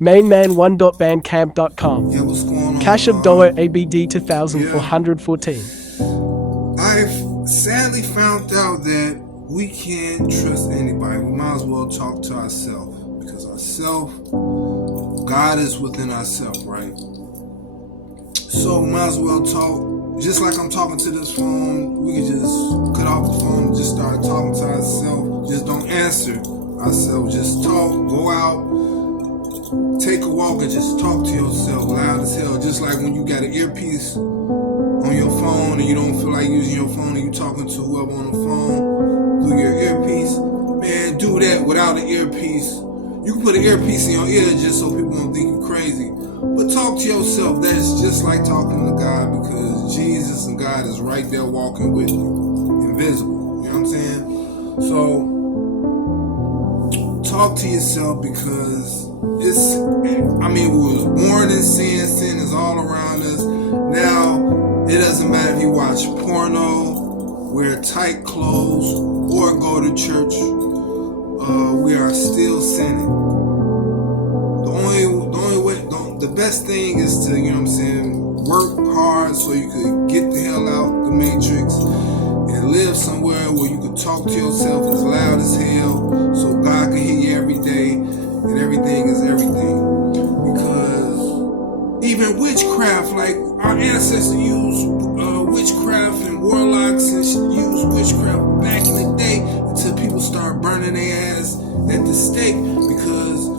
Mainman1.bandcamp.com. Yeah, what's going on? Cash of dollar ABD 2414. I've sadly found out that we can't trust anybody. We might as well talk to ourselves, because God is within ourselves, right? So we might as well talk. Just like I'm talking to this phone, we can just cut off the phone and just start talking to ourselves. Just don't answer ourselves. Just talk. Go out. Take a walk and just talk to yourself loud as hell. Just like when you got an earpiece on your phone and you don't feel like using your phone and you talking to whoever on the phone through your earpiece. Man, do that without an earpiece. You can put an earpiece in your ear just so people don't think you're crazy. But talk to yourself. That's just like talking to God, because Jesus and God is right there walking with you. Invisible. You know what I'm saying? So, talk to yourself, because we was born in sin. Sin is all around us. Now, it doesn't matter if you watch porno, wear tight clothes, or go to church. We are still sinning. The best thing is to, work hard so you could get the hell out the matrix and live somewhere where you could talk to yourself as loud as hell so God can hear you every day, and everything is everything. Because even witchcraft, like our ancestors used witchcraft and warlocks and used witchcraft back in the day, until people start burning their ass at the stake, because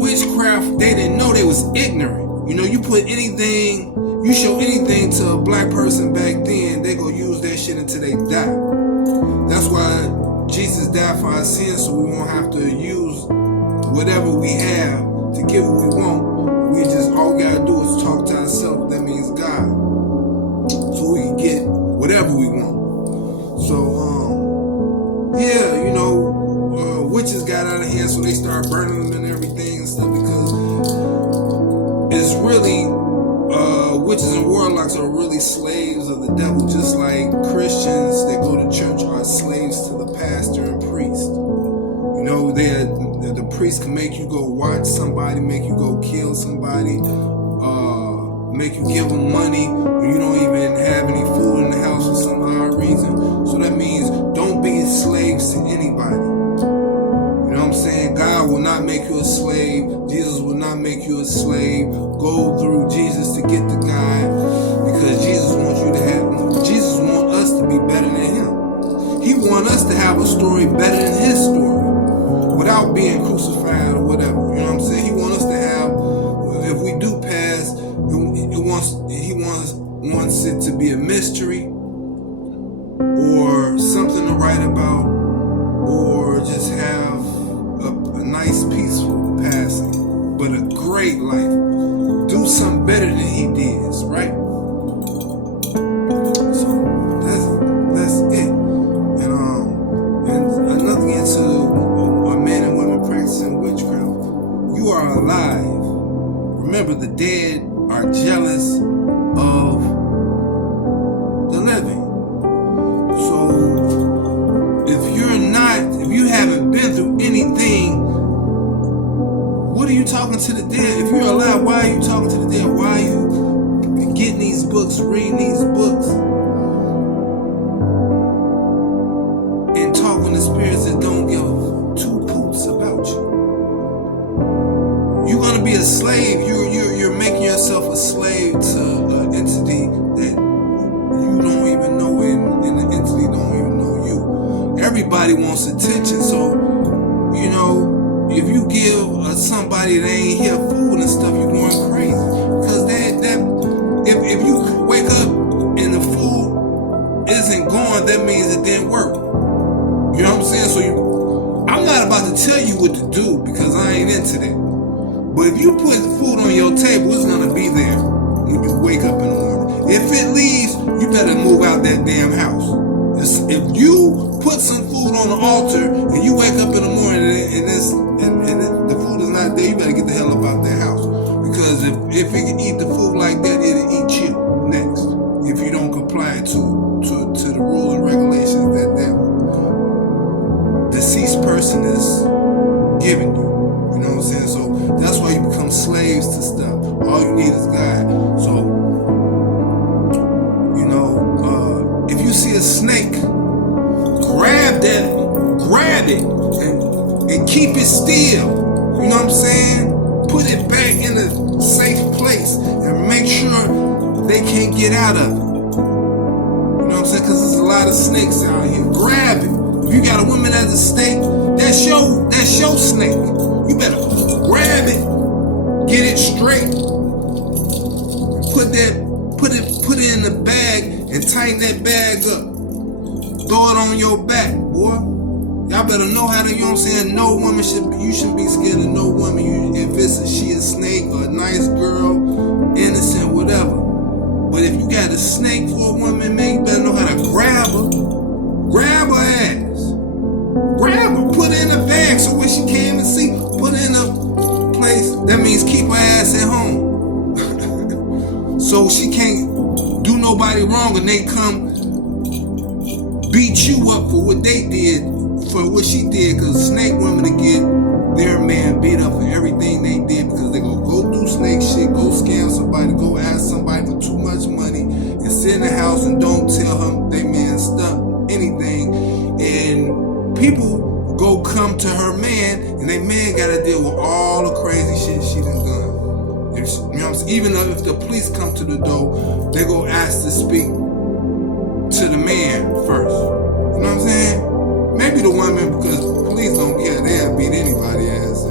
witchcraft, they didn't know. They was ignorant. You you show anything to a black person back then, they gonna use that shit until they die. That's why Jesus died for our sins, so we won't have to use whatever we have to get what we want. All we gotta do is talk to ourselves. That means God. So we can get whatever we want. So, witches got out of hand, so they start burning them and everything and stuff, because it's really, witches and warlocks are really slaves of the devil, just like Christians that go to church are slaves to the pastor and priest. The priest can make you go watch somebody, make you go kill somebody, make you give them money when you don't even have any food in the house for some odd reason. So that means don't be slaves to anybody. You know what I'm saying? God will not make you a slave. Jesus will not make you a slave. Go through Jesus to get the guy, because Jesus wants us to be better than him. He wants us to have a story better than his story, without being crucified or whatever. You know what I'm saying? He wants us to have, if we do pass, he wants it to be a mystery, or something to write about, or just have a nice peaceful passing, but a great life. Do something better than he did, right? So that's it. And another thing into men and women practicing witchcraft. You are alive. Remember, the dead are jealous of the living. So if you haven't been through anything, what are you talking to the dead? If you're alive, why are you talking to the dead? Why are you getting these books, reading these books, and talking to spirits that don't give two poots about you? You're gonna be a slave. You're making yourself a slave to an entity that you don't even know, and the entity don't even know you. Everybody wants attention, so if you give somebody that ain't here food and stuff, you're going crazy. Because if you wake up and the food isn't gone, that means it didn't work. You know what I'm saying? So I'm not about to tell you what to do, because I ain't into that. But if you put food on your table, it's gonna be there when you wake up in the morning. If it leaves, you better move out that damn house. If you put some food on the altar and you wake up in the morning and the food is not there, you better get the hell up out that house. Because if it can eat the food like that, it'll eat you next. If you don't comply to the rules and regulations that deceased person is giving you. You know what I'm saying? So need is God. So, you know, if you see a snake, grab it and keep it still. You know what I'm saying? Put it back in a safe place and make sure they can't get out of it. You know what I'm saying? Because there's a lot of snakes out here. Grab it. If you got a woman as a snake, that's your snake. You better grab it, get it straight, put it in the bag and tighten that bag up. Throw it on your back, boy. Y'all better know how to, you know what I'm saying? No woman you shouldn't be scared of no woman. If she a snake or a nice girl, innocent, whatever. But if you got a snake for a woman, man, you better know how to grab her. Grab her ass. Grab her. Put her in a bag so when she can't even see, put her in a place. That means keep her ass at home. So she can't do nobody wrong and they come beat you up for what they did, for what she did, because snake women to get their man beat up for everything they did because they go do snake shit, go scam somebody, go ask somebody for too much money and sit in the house and don't tell them they man stuff, anything. And people go come to her man and they man gotta deal with all the crazy shit she done done. You know what I'm saying? Even if the police come to the door, they go ask to speak to the man first. You know what I'm saying? Maybe the woman, because police don't care, they'll beat anybody's ass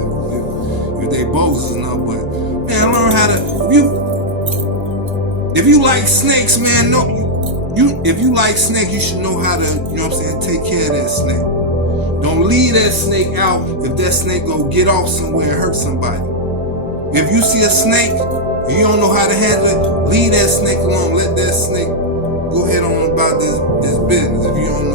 if they bogus enough. But man, learn how to. If you like snakes, man, if you like snakes, you should know how to, you know what I'm saying, take care of that snake. Don't leave that snake out if that snake gonna get off somewhere and hurt somebody. If you see a snake, you don't know how to handle it, leave that snake alone. Let that snake go ahead on about this business. If you don't